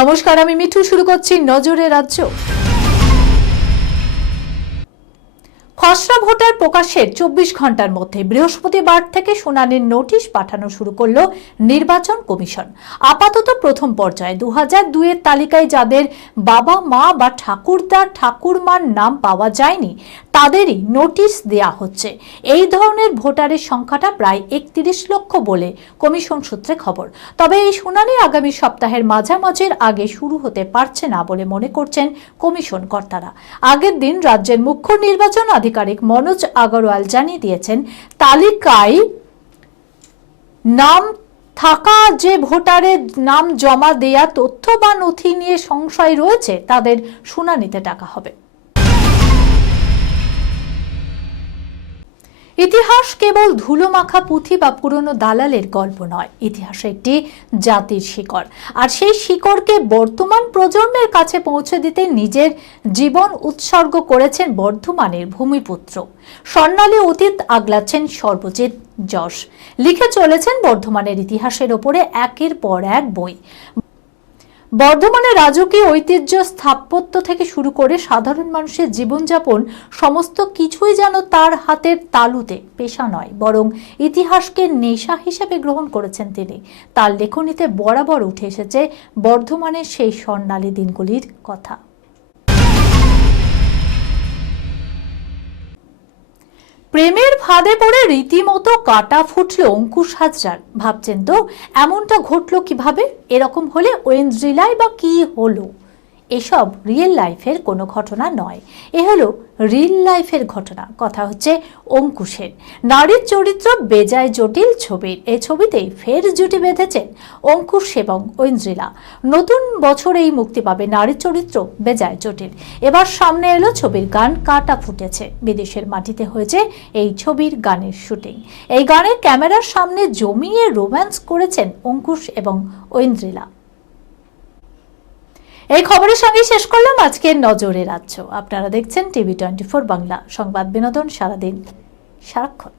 নমস্কার, আমি মিঠু। শুরু করছি নজরে রাজ্য। খসড়া ভোটার প্রকাশের 24 ঘন্টার মধ্যে বৃহস্পতিবার থেকে শুনানির নোটিশ পাঠানো শুরু করল নির্বাচন কমিশন। আপাতত প্রথম পর্যায়ে 2002 এর তালিকায় যাদের বাবা মা বা ঠাকুরদা ঠাকুরমার নাম পাওয়া যায়নি তাদেরই নোটিশ দেয়া হচ্ছে। এই ধরনের ভোটারের সংখ্যাটা প্রায় 31 লক্ষ বলে কমিশন সূত্রে খবর। তবে এই শুনানি আগামী সপ্তাহের মাঝামাঝির আগে শুরু হতে পারছে না বলে মনে করছেন কমিশন কর্তারা। আগের দিন রাজ্যের মুখ্য নির্বাচন আধিকারিক মনোজ আগরওয়াল জানিয়ে দিয়েছেন, তালিকায় নাম থাকা যে ভোটারের নাম জমা দেয়া তথ্য বা নথি নিয়ে সংশয় রয়েছে তাদের শুনানিতে ডাকা হবে। ইতিহাস কেবল ধুলোমাখা পুঁথি বা পুরনো দালালের গল্প নয়, ইতিহাস একটি জাতির শিকড়। আর সেই শিকড়কে বর্তমান প্রজন্মের কাছে পৌঁছে দিতে নিজের জীবন উৎসর্গ করেছেন বর্ধমানের ভূমিপুত্র। স্বর্ণালী অতীত আগলাচ্ছেন সর্বজিৎ যশ। লিখে চলেছেন বর্ধমানের ইতিহাসের ওপরে একের পর এক বই। বর্ধমানের রাজকীয় ঐতিহ্য, স্থাপত্য থেকে শুরু করে সাধারণ মানুষের জীবনযাপন সমস্ত কিছুই যেন তার হাতের তালুতে, পেশা নয় বরং ইতিহাসকে নেশা হিসেবে গ্রহণ করেছেন তিনি। তার লেখনীতে বরাবর উঠে এসেছে বর্ধমানের সেই স্বর্ণালী দিনগুলির কথা। প্রেমের ফাঁদে পড়ে রীতিমতো কাটা ফুটল অঙ্কুশ হাজরার। ভাবছেন তো এমনটা ঘটলো কিভাবে? এরকম হলে ওয়েন্দ্রিলায় বা কি হলো? এসব রিয়েল লাইফের কোনো ঘটনা নয়, এ হলো রিল লাইফের ঘটনা। কথা হচ্ছে অঙ্কুশের। নারীর চরিত্র বেজায় জটিল ছবির এই ছবিতেই ফের জুটি বেঁধেছেন অঙ্কুশ এবং ঐন্দ্রিলা। নতুন বছরেই মুক্তি পাবে নারীর চরিত্র বেজায় জটিল। এবার সামনে এলো ছবির গান কাটা ফুটেছে। বিদেশের মাটিতে হয়েছে এই ছবির গানের শুটিং। এই গানের ক্যামেরার সামনে জমিয়ে রোম্যান্স করেছেন অঙ্কুশ এবং ঐন্দ্রিলা। এই খবরের সঙ্গে শেষ করলাম আজকের নজরে রাজ্য। আপনারা দেখছেন টিভি 24 বাংলা, সংবাদ বিনোদন সারাদিন সারাক্ষণ।